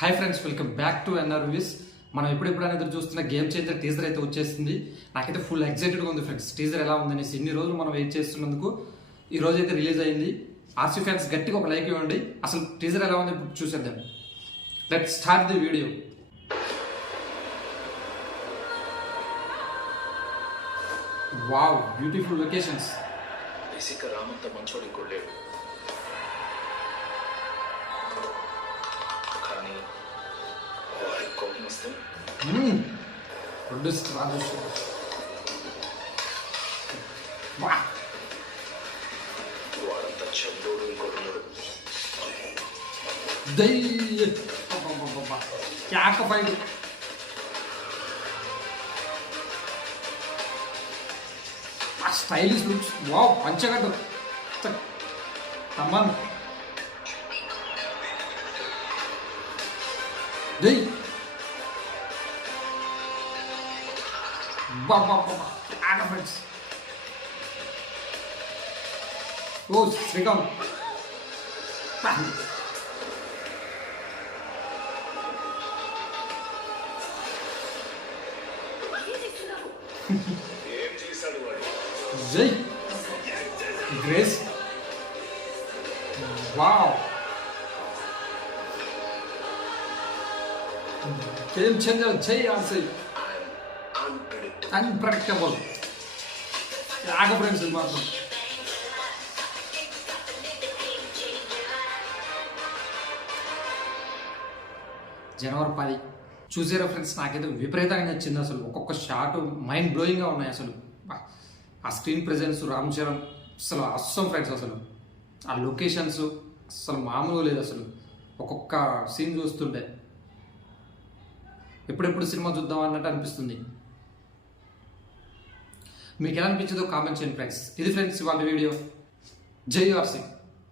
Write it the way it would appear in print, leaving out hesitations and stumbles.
Hi friends, welcome back to NR reviews. మనం ఎప్పుడెప్పుడు అనేది చూస్తున్న గేమ్ చేంజర్ టీజర్ అయితే వచ్చేసింది. నాకైతే ఫుల్ ఎక్సైటెడ్గా ఉంది ఫ్రెండ్స్. టీజర్ ఎలా ఉందనేసి ఇన్ని రోజులు మనం వెయిట్ చేస్తున్నందుకు ఈ రోజు అయితే రిలీజ్ అయింది. ఆర్సీ ఫ్యాన్స్ గట్టిగా ఒక లైక్ ఇవ్వండి. అసలు టీజర్ ఎలా ఉంది చూసేద్దాం. Let's start the video. Wow, beautiful locations. బేసిక్గా రామంత మంచోడు ఇంకోటి లేడు, కానీ వాడికి కోపం వస్తే ప్రొడ్యూసర్ రాజేష్. వాడంతా చందోడు ఇంకోటి ఉన్నాడు. Stylish looks. వావ్, పంచగట్టు తమ్మన్. జై ఫ్రెండ్స్. ఓ శ్రీకాంత్. ఏం చేశాడు వాడు? జై గ్రేస్. Wow, game changer. జై ఆర్సీ. అన్ప్రెడిక్టబుల్. యాగ ఫ్రెండ్స్ మాత్రం. జనవరి 10 చూసారా ఫ్రెండ్స్? నాకైతే విపరీతంగా నచ్చింది. అసలు ఒక్కొక్క షాట్ మైండ్ బ్లోయింగ్గా ఉన్నాయి. అసలు ఆ స్క్రీన్ ప్రెజెన్స్, రామ్ చరణ్ అసలు అస్సం ఫ్రెండ్స్. అసలు ఆ లొకేషన్స్ అసలు మామూలుగా లేదు. అసలు ఒక్కొక్క సీన్ చూస్తుంటే ఎప్పుడెప్పుడు సినిమా చూద్దాం అన్నట్టు అనిపిస్తుంది. మీకు ఎలా అనిపించిందో కామెంట్ చేయండి ఫ్రెండ్స్. ఇది ఫ్రెండ్స్ ఇవాళ వీడియో. జై ఆర్సీ.